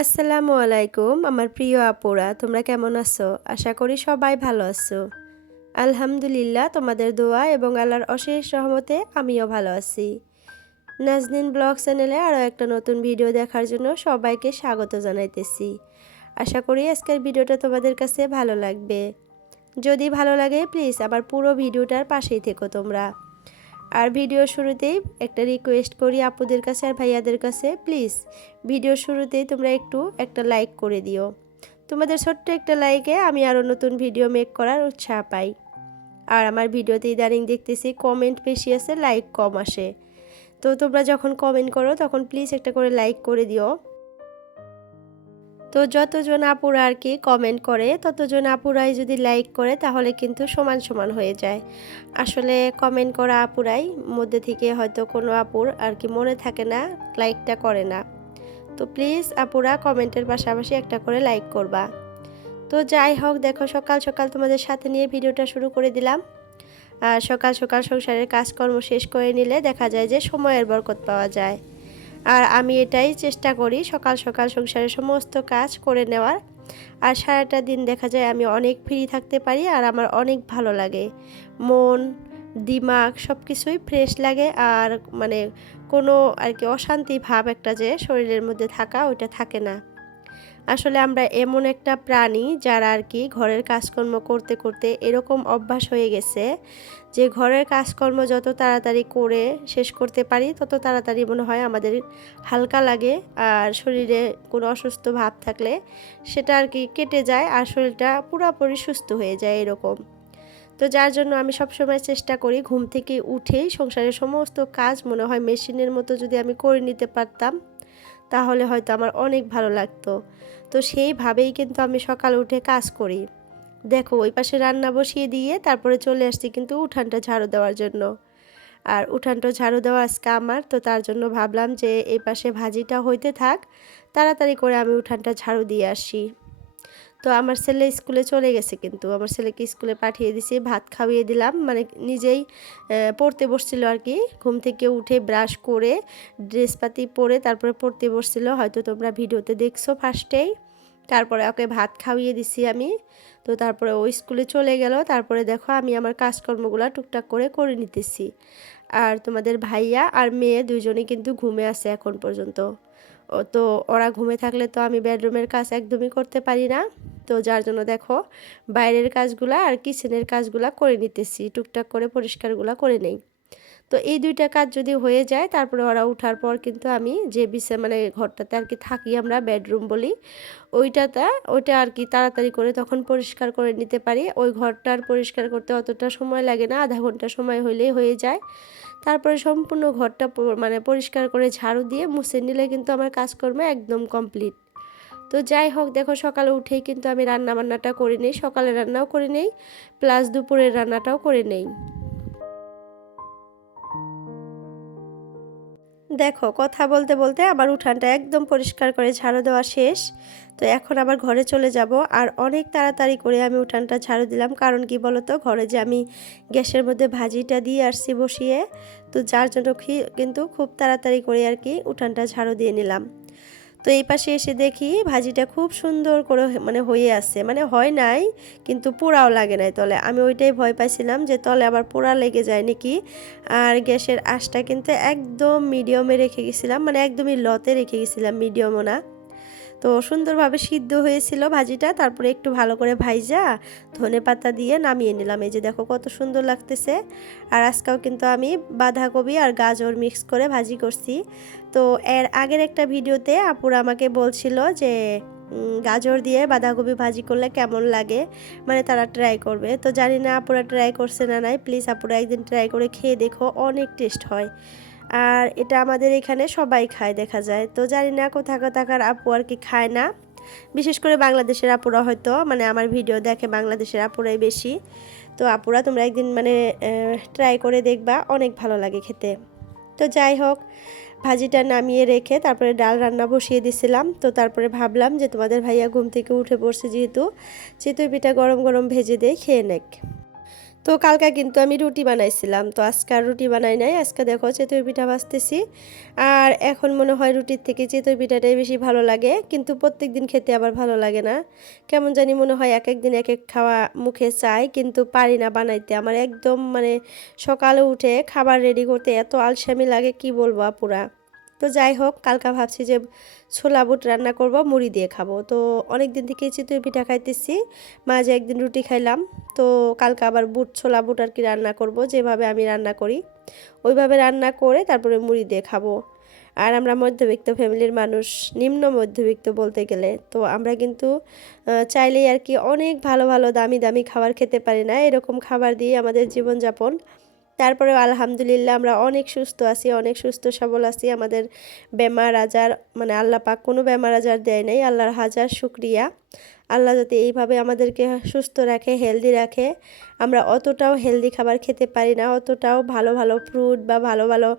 আসসালামু আলাইকুম, আমার প্রিয় আপুরা, তোমরা কেমন আছো? আশা করি সবাই ভালো আছো। আলহামদুলিল্লাহ, তোমাদের দোয়া এবং আল্লাহর অশেষ রহমতে আমিও ভালো আছি। নাজনিন ব্লগ চ্যানেলে আরও একটা নতুন ভিডিও দেখার জন্য সবাইকে স্বাগত জানাইতেছি। আশা করি আজকের ভিডিওটা তোমাদের কাছে ভালো লাগবে। যদি ভালো লাগে, প্লিজ আবার পুরো ভিডিওটার পাশেই থেকো তোমরা। আর ভিডিও শুরুতেই একটা রিকোয়েস্ট করি আপুদের কাছে আর ভাইয়াদের কাছে প্লিজ ভিডিও শুরুতেই তোমরা একটু একটা লাইক করে দিও। তোমাদের ছোট্ট একটা লাইকে আমি আরও নতুন ভিডিও মেক করার উৎসাহ পাই। আর আমার ভিডিওতে ইদানিং দেখতেছি কমেন্ট বেশি আছে লাইক কম আসে। তো তোমরা যখন কমেন্ট করো, তখন প্লিজ একটা করে লাইক করে দিও। তো যতজন আপুরা আর কি কমেন্ট করে, ততজন আপুরাই যদি লাইক করে, তাহলে কিন্তু সমান সমান হয়ে যায়। আসলে কমেন্ট করা আপুরাই, মধ্যে থেকে হয়তো কোনো আপুর আর কি মনে থাকে না লাইকটা করে না। তো প্লিজ আপুরা কমেন্টের পাশাপাশি একটা করে লাইক করবা। তো যাই হোক, দেখো সকাল সকাল তোমাদের সাথে নিয়ে ভিডিওটা শুরু করে দিলাম। আর সকাল সকাল সংসারের কাজকর্ম শেষ করে নিলে দেখা যায় যে সময়ের বরকত পাওয়া যায়। আর আমি এটাই চেষ্টা করি সকাল সকাল সংসারের সমস্ত কাজ করে নেওয়ার। আর সারাটা দিন দেখা যায় আমি অনেক ফ্রি থাকতে পারি আর আমার অনেক ভালো লাগে। মন, দিমাগ সব কিছুই ফ্রেশ লাগে আর মানে কোনো আর কি অশান্তি ভাব একটা যে শরীরের মধ্যে থাকা ওইটা থাকে না। আসলে আমরা এমন একটা প্রাণী যারা আর কি ঘরের কাজকর্ম করতে করতে এরকম অভ্যাস হয়ে গেছে যে ঘরের কাজকর্ম যত তাড়াতাড়ি করে শেষ করতে পারি, তত তাড়াতাড়ি মনে হয় আমাদের হালকা লাগে। আর শরীরে কোনো অসুস্থ ভাব থাকলে সেটা আর কি কেটে যায় আর শরীরটা পুরোপুরি সুস্থ হয়ে যায় এরকম। তো যার জন্য আমি সবসময় চেষ্টা করি ঘুম থেকে উঠেই সংসারের সমস্ত কাজ মনে হয় মেশিনের মতো যদি আমি করে নিতে পারতাম, তাহলে হয়তো আমার অনেক ভালো লাগতো। তো সেইভাবেই কিন্তু আমি সকাল উঠে কাজ করি। দেখো, ওই পাশে রান্না বসিয়ে দিয়ে তারপরে চলে আসছি কিন্তু উঠানটা ঝাড়ু দেওয়ার জন্য। আর উঠানটা ঝাড়ু দেওয়া আজকে আমার, তো তার জন্য ভাবলাম যে এই পাশে ভাজিটা হইতে থাক, তাড়াতাড়ি করে আমি উঠানটা ঝাড়ু দিয়ে আসি। তো আমার ছেলে স্কুলে চলে গেছে কিন্তু। আমার ছেলেকে স্কুলে পাঠিয়ে দিছি, ভাত খাওয়িয়ে দিলাম। মানে নিজেই পড়তে বসছিল আর কি। ঘুম থেকে উঠে ব্রাশ করে ড্রেসপাতি পরে তারপরে পড়তে বসছিল। হয়তো তোমরা ভিডিওতে দেখছ ফার্স্টেই। তারপরে ওকে ভাত খাইয়ে দিছি আমি। তো তারপরে ও স্কুলে চলে গেল। তারপরে দেখো আমি আমার কাজকর্মগুলো টুকটাক করে করে নিতেছি। আর তোমাদের ভাইয়া আর মেয়ে দুজনেই কিন্তু ঘুমে আছে এখন পর্যন্ত। তো ওরা ঘুমে থাকলে তো আমি বেডরুমের কাজ একদমই করতে পারি না। তো যার জন্য দেখো বাইরের কাজগুলা আর কিচেনের কাজগুলা করে নিতেছি, টুকটাক করে পরিষ্কারগুলা করে নেই। তো এই দুইটা কাজ যদি হয়ে যায়, তারপরে ওরা উঠার পর কিন্তু আমি যে বিছে মানে ঘরটাতে আর কি থাকি আমরা, বেডরুম বলি, ওইটাতে, ওইটা আর কি তাড়াতাড়ি করে তখন পরিষ্কার করে নিতে পারি। ওই ঘরটার পরিষ্কার করতে অতটা সময় লাগে না, আধা ঘণ্টা সময় হলেই হয়ে যায়। তারপরে সম্পূর্ণ ঘরটা মানে পরিষ্কার করে ঝাড়ু দিয়ে মুছে নিলে কিন্তু আমার কাজকর্ম একদম কমপ্লিট। তো যাই হোক, দেখো সকালে উঠেই কিন্তু আমি রান্না বান্নাটা করে নেই, সকালে রান্নাও করে নেই, প্লাস দুপুরের রান্নাটাও করে নেই। দেখো, কথা বলতে বলতে আমার উঠানটা একদম পরিষ্কার করে ঝাড়ু দেওয়া শেষ। তো এখন আবার ঘরে চলে যাব আর অনেক তাড়াতাড়ি করে আমি উঠানটা ঝাড়ু দিলাম। কারণ কি বলতো, ঘরে যে আমি গ্যাসের মধ্যে ভাজিটা দিয়ে আসছি বসিয়ে, তো যার জন্য কিন্তু খুব তাড়াতাড়ি করে আর কি উঠানটা ঝাড়ু দিয়ে নিলাম। তো এই পাশে এসে দেখি ভাজিটা খুব সুন্দর করে মানে হয়ে আছে। মানে হয় নাই, কিন্তু পোড়াও লাগে নাই তলে। আমি ওইটাই ভয় পাইছিলাম যে তলে আবার পোড়া লেগে যায় নাকি। আর গ্যাসের আঁশটা কিন্তু একদম মিডিয়ামে রেখে গেছিলাম মানে একদমই লতে রেখে গেছিলাম মিডিয়ামও না। তো সুন্দরভাবে সিদ্ধ হয়েছিল ভাজিটা, তারপরে একটু ভালো করে ভাইজা ধনে পাতা দিয়ে নামিয়ে নিলাম। এই যে দেখো কত সুন্দর লাগতেছে। আর আজকেও কিন্তু আমি বাঁধাকপি আর গাজর মিক্স করে ভাজি করছি। তো এর আগের একটা ভিডিওতে আপুরা আমাকে বলছিল যে গাজর দিয়ে বাঁধাকপি ভাজি করলে কেমন লাগে? মানে তারা ট্রাই করবে। তো জানি না আপুরা ট্রাই করছে না নাই। প্লিজ আপুরা একদিন ট্রাই করে খেয়ে দেখো, অনেক টেস্ট হয়। আর এটা আমাদের এখানে সবাই খায়, দেখা যায়। তো জানি না কোথাও কোথাকার আপু আর কি খায় না। বিশেষ করে বাংলাদেশের আপুরা হয়তো মানে আমার ভিডিও দেখে বাংলাদেশের আপুরাই বেশি। তো আপুরা তোমরা একদিন মানে ট্রাই করে দেখবা, অনেক ভালো লাগে খেতে। তো যাই হোক, ভাজিটা নামিয়ে রেখে তারপরে ডাল রান্না বসিয়ে দিছিলাম। তো তারপরে ভাবলাম যে তোমাদের ভাইয়া ঘুম থেকে উঠে পড়ছে যেহেতু, চিতই পিঠা গরম গরম ভেজে দিয়ে খেয়ে নেক। তো কালকে কিন্তু আমি রুটি বানাইছিলাম। তো আজকে আর রুটি বানাই নাই, আজকে দেখো চেতই পিঠা ভাজতেছি। আর এখন মনে হয় রুটির থেকে চেতই পিঠাটাই বেশি ভালো লাগে, কিন্তু প্রত্যেক দিন খেতে আবার ভালো লাগে না। কেমন জানি মনে হয় এক এক দিন এক এক খাওয়া মুখে চাই, কিন্তু পারি না বানাইতে। আমার একদম মানে সকালে উঠে খাবার রেডি করতে এত আলসামি লাগে, কি বলব আপুরা? তো যাই হোক, কালকা ভাবছি যে ছোলা বুট রান্না করব, মুড়ি দিয়ে খাব। তো অনেক দিন থেকে চিতই পিঠা খাইতেছি মাঝে একদিন রুটি খাইলাম, তো কালকে আবার বুট, ছোলা বুট আর কি রান্না করব, যেভাবে আমি রান্না করি, ওইভাবে রান্না করে তারপরে মুড়ি দিয়ে খাব। আর আমরা মধ্যবিত্ত ফ্যামিলির মানুষ, নিম্ন মধ্যবিত্ত বলতে গেলে, তো আমরা কিন্তু চাইলেই আর কি অনেক ভালো ভালো দামি দামি খাবার খেতে পারি না, এরকম খাবার দিয়ে আমাদের জীবনযাপন। তারপরে আলহামদুলিল্লাহ আমরা অনেক সুস্থ আছি, অনেক সুস্থ সবল আছি। আমাদের বেমার আজার মানে আল্লাহ পাক কোনো বেমার আজার দেয় নাই, আল্লাহর হাজার শুক্রিয়া। আল্লাহ যাতে এইভাবে আমাদেরকে সুস্থ রাখে হেলদি রাখে। আমরা অতটাও হেলদি খাবার খেতে পারি না, অতটাও ভালো ভালো ফ্রুট বা ভালো ভালো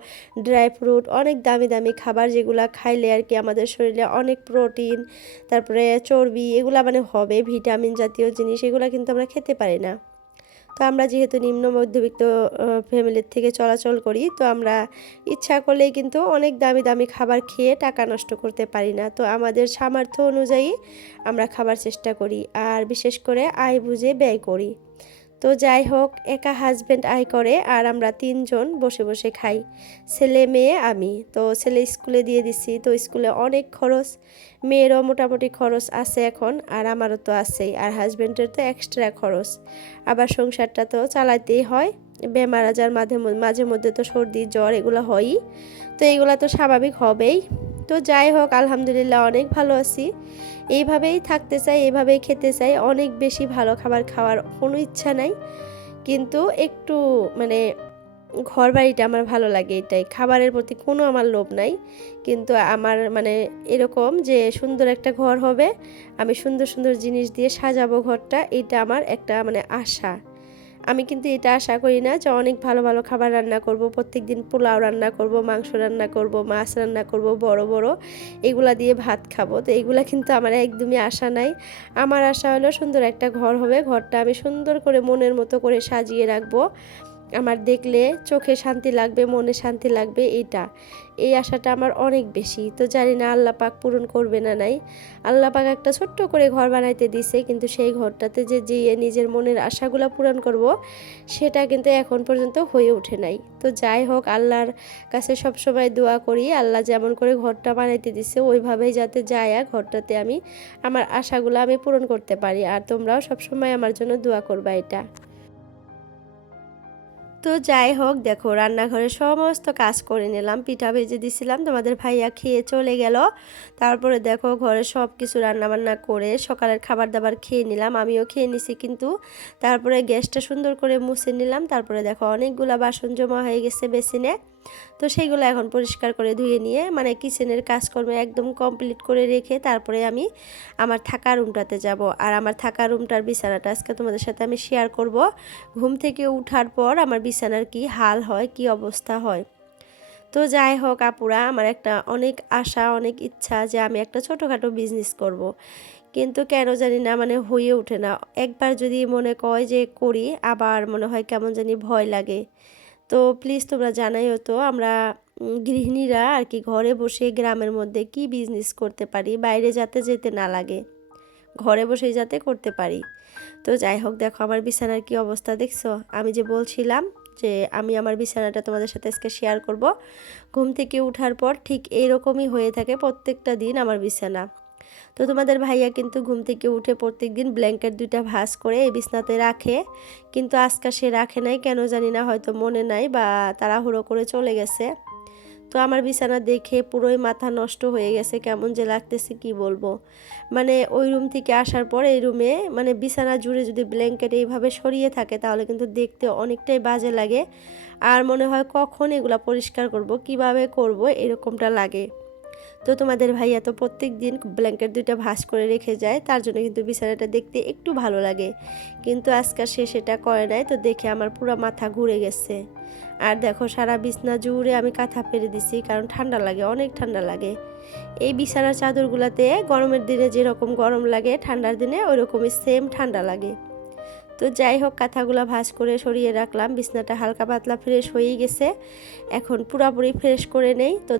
ড্রাই ফ্রুট অনেক দামি দামি খাবার যেগুলো খাইলে আর কি আমাদের শরীরে অনেক প্রোটিন তারপরে চর্বি, এগুলা মানে হবে ভিটামিন জাতীয় জিনিস, এগুলো কিন্তু আমরা খেতে পারি না। তো আমরা যেহেতু নিম্ন মধ্যবিত্ত ফ্যামিলির থেকে চলাচল করি, তো আমরা ইচ্ছা করলেই কিন্তু অনেক দামি দামি খাবার খেয়ে টাকা নষ্ট করতে পারি না। তো আমাদের সামর্থ্য অনুযায়ী আমরা খাবার চেষ্টা করি, আর বিশেষ করে আয় বুঝে ব্যয় করি। তো যাই হোক, একা হাজব্যান্ড আয় করে আর আমরা তিনজন বসে বসে খাই। ছেলে মেয়ে আমি, তো ছেলে স্কুলে দিয়ে দিছি, তো স্কুলে অনেক খরচ। মেয়েরও মোটামুটি খরচ আছে এখন, আর আমারও তো আছেই, আর হাজব্যান্ডের তো এক্সট্রা খরচ। আবার সংসারটা তো চালাতেই হয় বেমার আজার মাঝে মাঝে মধ্যে তো সর্দি, জ্বর, এগুলো হয়ই। তো এগুলো তো স্বাভাবিক হবেই। তো যাই হোক, আলহামদুলিল্লাহ অনেক ভালো আছি। এইভাবেই থাকতে চাই, এইভাবেই খেতে চাই। অনেক বেশি ভালো খাবার খাওয়ার কোনো ইচ্ছা নাই। কিন্তু একটু মানে ঘর বাড়িটা আমার ভালো লাগে এটাই। খাবারের প্রতি কোনো আমার লোভ নাই। কিন্তু আমার মানে এরকম যে সুন্দর একটা ঘর হবে, আমি সুন্দর সুন্দর জিনিস দিয়ে সাজাবো ঘরটা, এটা আমার একটা মানে আশা। আমি কিন্তু এটা আশা করি না যে অনেক ভালো ভালো খাবার রান্না করব। প্রত্যেক দিন পোলাও রান্না করব, মাংস রান্না করব, মাছ রান্না করব, বড় বড় এগুলা দিয়ে ভাত খাব। তো এগুলা কিন্তু আমার একদমই আশা নাই। আমার আশা হলো সুন্দর একটা ঘর হবে। ঘরটা আমি সুন্দর করে মনের মতো করে সাজিয়ে রাখব। আমার দেখলে চোখে শান্তি লাগবে, মনে শান্তি লাগবে এটা এই আশাটা আমার অনেক বেশি। তো জানি না আল্লাহ পাক পূরণ করবে না নাই। আল্লাহ পাক একটা ছোট্ট করে ঘর বানাইতে দিছে, কিন্তু সেই ঘরটাতে যে যেয়ে নিজের মনের আশাগুলো পূরণ করব, সেটা কিন্তু এখন পর্যন্ত হয়ে ওঠে নাই। তো যাই হোক, আল্লাহর কাছে সবসময় দোয়া করি, আল্লাহ যেমন করে ঘরটা বানাইতে দিছে, ওইভাবেই যাতে যায় ঘরটাতে আমি, আমার আশাগুলো আমি পূরণ করতে পারি। আর তোমরাও সবসময় আমার জন্য দোয়া করবা এটা। তো যাই হোক, দেখো, রান্নাঘরে সমস্ত কাজ করে নিলাম। পিঠা ভেজে দিছিলাম, তোমাদের ভাইয়া খেয়ে চলে গেল। তারপরে দেখো, ঘরে সব কিছু রান্নাবান্না করে সকালের খাবার দাবার খেয়ে নিলাম। আমিও খেয়ে নিছি কিন্তু। তারপরে গ্যাসটা সুন্দর করে মুছে নিলাম। তারপরে দেখো, অনেকগুলা বাসন জমা হয়ে গেছে বেসিনে। তো সেইগুলো এখন পরিষ্কার করে ধুয়ে নিয়ে মানে কিচেনের কাজকর্ম একদম কমপ্লিট করে রেখে তারপরে আমি আমার থাকা রুমটাতে যাব। আর আমার থাকা রুমটার বিছানাটা আজকে তোমাদের সাথে আমি শেয়ার করব। ঘুম থেকে উঠার পর আমার বিছানার কি হাল হয়, কি অবস্থা হয়। তো যাই হোক আপুরা, আমার একটা অনেক আশা, অনেক ইচ্ছা যে আমি একটা ছোটোখাটো বিজনেস করব। কিন্তু কেন জানি না মানে হয়ে ওঠে না। একবার যদি মনে কয় যে করি, আবার মনে হয় কেমন জানি ভয় লাগে। তো প্লিজ তোমরা জানাইও তো আমরা গৃহিণীরা আর কি ঘরে বসে গ্রামের মধ্যে কি বিজনেস করতে পারি, বাইরে যাতে যেতে না লাগে, ঘরে বসেই যাতে করতে পারি। তো যাই হোক, দেখো আমার বিছানার কি অবস্থা দেখছ? আমি যে বলছিলাম যে আমি আমার বিছানাটা তোমাদের সাথে আজকে শেয়ার করব। ঘুম থেকে উঠার পর ঠিক এইরকমই হয়ে থাকে প্রত্যেকটা দিন আমার বিছানা। তো তোমাদের ভাইয়া কিন্তু ঘুম থেকে উঠে প্রত্যেক দিন ব্ল্যাঙ্কেট দুইটা ভাস করে এই বিছনাতে রাখে। কিন্তু আজকে সে রাখে নাই, কেন জানি না, হয়তো মনে নাই বা তাড়াহুড়ো করে চলে গেছে। তো আমার বিছানা দেখে পুরোই মাথা নষ্ট হয়ে গেছে, কেমন যে লাগতেছে কি বলব। মানে ওই রুম থেকে আসার পর এই রুমে মানে বিছানা জুড়ে যদি ব্ল্যাঙ্কেট এইভাবে সরিয়ে থাকে, তাহলে কিন্তু দেখতে অনেকটাই বাজে লাগে। আর মনে হয় কখন এগুলা পরিষ্কার করব, কীভাবে করব, এরকমটা লাগে। তো তোমাদের ভাইয়া তো প্রত্যেক দিন ব্ল্যাঙ্কেট দুইটা ভাস করে রেখে যায়, তার জন্য কিন্তু বিছানাটা দেখতে একটু ভালো লাগে। কিন্তু আজকাল সে সেটা করে নাই, তো দেখে আমার পুরো মাথা ঘুরে গেছে। আর দেখো, সারা বিছনা জুড়ে আমি কাঁথা পেরে দিছি, কারণ ঠান্ডা লাগে, অনেক ঠান্ডা লাগে। এই বিছানার চাদরগুলোতে গরমের দিনে যেরকম গরম লাগে, ঠান্ডার দিনে ওই রকমই সেম ঠান্ডা লাগে। তো যাই হোক, কাঁথাগুলো ভাঁজ করে সরিয়ে রাখলাম, বিছনাটা হালকা পাতলা ফ্রেশ হয়েই গেছে। এখন পুরাপুরি ফ্রেশ করে নেই, তো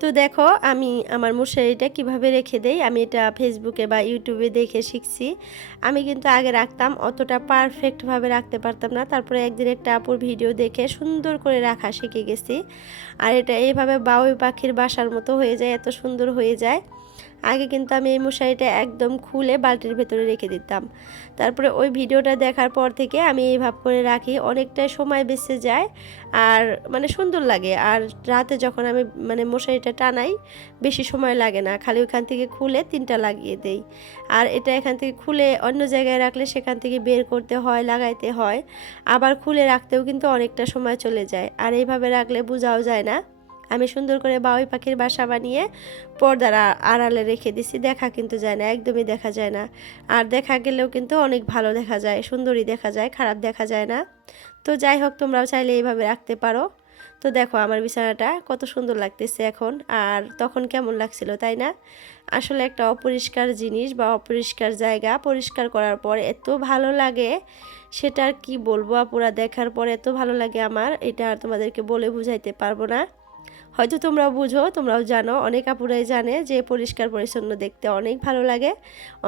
তো দেখো, আমি আমার মশারিটা কীভাবে রেখে দেই? আমি এটা ফেসবুকে বা ইউটিউবে দেখে শিখছি। আমি কিন্তু আগে রাখতাম, অতটা পারফেক্টভাবে রাখতে পারতাম না। তারপরে একদিন একটা আপুর ভিডিও দেখে সুন্দর করে রাখা শিখে গেছি। আর এটা এইভাবে বাউই পাখির বাসার মতো হয়ে যায়, এত সুন্দর হয়ে যায়। আগে কিন্তু আমি এই মশারিটা একদম খুলে বালতির ভেতরে রেখে দিতাম। তারপরে ওই ভিডিওটা দেখার পর থেকে আমি এইভাবে করে রাখি অনেকটা সময় বেঁচে যায় আর মানে সুন্দর লাগে। আর রাতে যখন আমি মানে মশারিটা টানাই, বেশি সময় লাগে না। খালি ওইখান থেকে খুলে তিনটা লাগিয়ে দেই। আর এটা এখান থেকে খুলে অন্য জায়গায় রাখলে সেখান থেকে বের করতে হয়, লাগাইতে হয়। আবার খুলে রাখতেও কিন্তু অনেকটা সময় চলে যায়। আর এইভাবে রাখলে বোঝাও যায় না। আমি সুন্দর করে বাউই পাখির বাসা বানিয়ে পর্দার আড়ালে রেখে দিছি। দেখা কিন্তু যায় না, একদমই দেখা যায় না। আর দেখা গেলেও কিন্তু অনেক ভালো দেখা যায়, সুন্দরই দেখা যায়, খারাপ দেখা যায় না। তো যাই হোক, তোমরাও চাইলে এইভাবে রাখতে পারো। তো দেখো আমার বিছানাটা কত সুন্দর লাগতেছে এখন, আর তখন কেমন লাগছিল, তাই না? আসলে একটা অপরিষ্কার জিনিস বা অপরিষ্কার জায়গা পরিষ্কার করার পর এত ভালো লাগে, সেটা আর কি বলব আপুরা? দেখার পর এত ভালো লাগে আমার, এটা আর তোমাদেরকে বলে বুঝাইতে পারব না। হয়তো তোমরাও বুঝো, তোমরাও জানো, অনেক আপুরাই জানে যে পরিষ্কার পরিচ্ছন্ন দেখতে অনেক ভালো লাগে।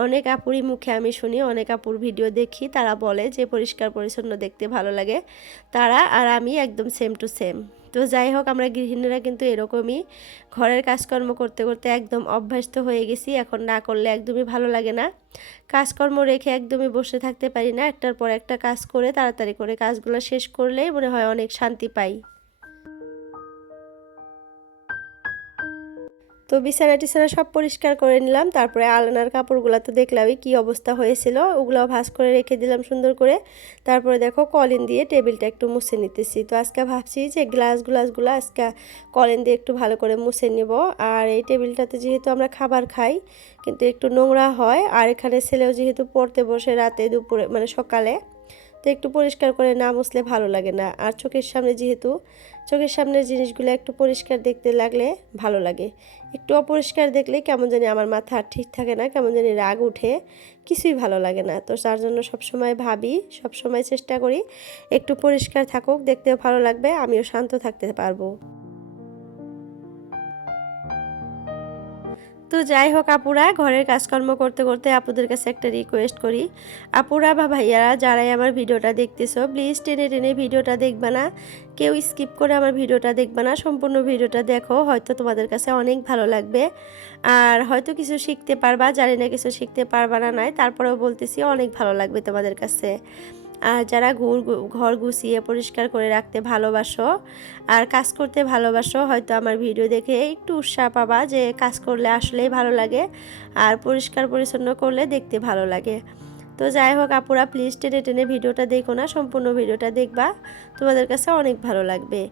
অনেক আপুরই মুখে আমি শুনি, অনেক আপুর ভিডিও দেখি, তারা বলে যে পরিষ্কার পরিচ্ছন্ন দেখতে ভালো লাগে। তারা আর আমি একদম সেম টু সেম তো যাই হোক, আমরা গৃহিণীরা কিন্তু এরকমই। ঘরের কাজকর্ম করতে করতে একদম অভ্যস্ত হয়ে গেছি, এখন না করলে একদমই ভালো লাগে না। কাজকর্ম রেখে একদমই বসে থাকতে পারি না, একটার পর একটা কাজ করে তাড়াতাড়ি করে কাজগুলো শেষ করলেই মনে হয় অনেক শান্তি পাই। তো বিছানা টিছানা সব পরিষ্কার করে নিলাম, তারপরে আলনার কাপড়গুলো তো দেখলামই কী অবস্থা হয়েছিল ওগুলো ভাস করে রেখে দিলাম সুন্দর করে। তারপরে দেখো কলিন দিয়ে টেবিলটা একটু মুছে নিতেছি। তো আজকে ভাবছি যে গ্লাস গ্লাসগুলো আজকে কলিন দিয়ে একটু ভালো করে মুছে নিব। আর এই টেবিলটাতে যেহেতু আমরা খাবার খাই, কিন্তু একটু নোংরা হয়, আর এখানে ছেলেও যেহেতু পড়তে বসে রাতে দুপুরে মানে সকালে তো একটু পরিষ্কার করে না মুছলে ভালো লাগে না। আর চোখের সামনে যেহেতু, চোখের সামনের জিনিসগুলো একটু পরিষ্কার দেখতে লাগলে ভালো লাগে। একটু অপরিষ্কার দেখলে কেমন জানি আমার মাথা আর ঠিক থাকে না, কেমন জানি রাগ উঠে, কিছুই ভালো লাগে না। তো তার জন্য সবসময় ভাবি, সবসময় চেষ্টা করি, একটু পরিষ্কার থাকুক, দেখতেও ভালো লাগবে, আমিও শান্ত থাকতে পারব। তো যাই হোক আপুরা, ঘরের কাজকর্ম করতে করতে আপুদের কাছে একটা রিকোয়েস্ট করি। আপুরা বা ভাইয়ারা, যারাই আমার ভিডিওটা দেখতেছো প্লিজ টেনে টেনে ভিডিওটা দেখবে না। কেউ স্কিপ করে আমার ভিডিওটা দেখবে না। সম্পূর্ণ ভিডিওটা দেখো, হয়তো তোমাদের কাছে অনেক ভালো লাগবে। আর হয়তো কিছু শিখতে পারবা, জানি না কিছু শিখতে পারবা না নয় তারপরেও বলতেছি অনেক ভালো লাগবে তোমাদের কাছে। আর যারা ঘুর ঘর গুছিয়ে পরিষ্কার করে রাখতে ভালোবাসো আর কাজ করতে ভালোবাসো, হয়তো আমার ভিডিও দেখে একটু উৎসাহ পাবা যে কাজ করলে আসলেই ভালো লাগে আর পরিষ্কার পরিচ্ছন্ন করলে দেখতে ভালো লাগে। তো যাই হোক আপুরা প্লিজ টেনে টেনে ভিডিওটা দেখো না, সম্পূর্ণ ভিডিওটা দেখবা, তোমাদের কাছে অনেক ভালো লাগবে।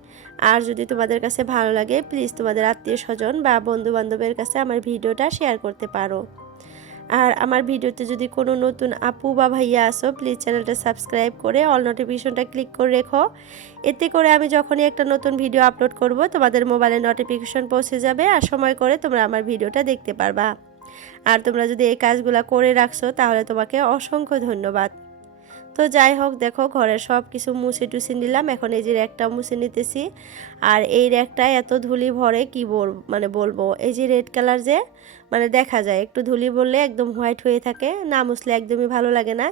আর যদি তোমাদের কাছে ভালো লাগে প্লিজ তোমাদের আত্মীয় স্বজন বা বন্ধু বান্ধবের কাছে আমার ভিডিওটা শেয়ার করতে পারো। আর আমার ভিডিওতে যদি কোনো নতুন আপু বা ভাইয়া আসো প্লিজ চ্যানেলটা সাবস্ক্রাইব করে অল নোটিফিকেশনটা ক্লিক করে রেখো। এতে করে আমি যখনই একটা নতুন ভিডিও আপলোড করব, তোমাদের মোবাইলে নোটিফিকেশন পৌঁছে যাবে আর সময় করে তোমরা আমার ভিডিওটা দেখতে পারবা। আর তোমরা যদি এই কাজগুলো করে রাখছো, তাহলে তোমাকে অসংখ্য ধন্যবাদ। তো যাই হোক, দেখো ঘরের সব কিছু মুছে টুছে নিলাম, এখন এই যে র্যাকটা মুছে নিতেছি। আর এই র্যাকটায় এত ধুলি ভরে কি বল মানে বলব, এই যে রেড কালার যে মানে দেখা যায়, একটু ধুলি বললে একদম হোয়াইট হয়ে থাকে, না মুছলে একদমই ভালো লাগে না।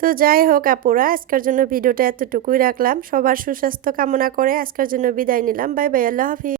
তো যাই হোক আপুরা, আজকের জন্য ভিডিওটা এতটুকুই রাখলাম। সবার সুস্বাস্থ্য কামনা করে আজকের জন্য বিদায় নিলাম। বাই বাই, আল্লাহ হাফিজ।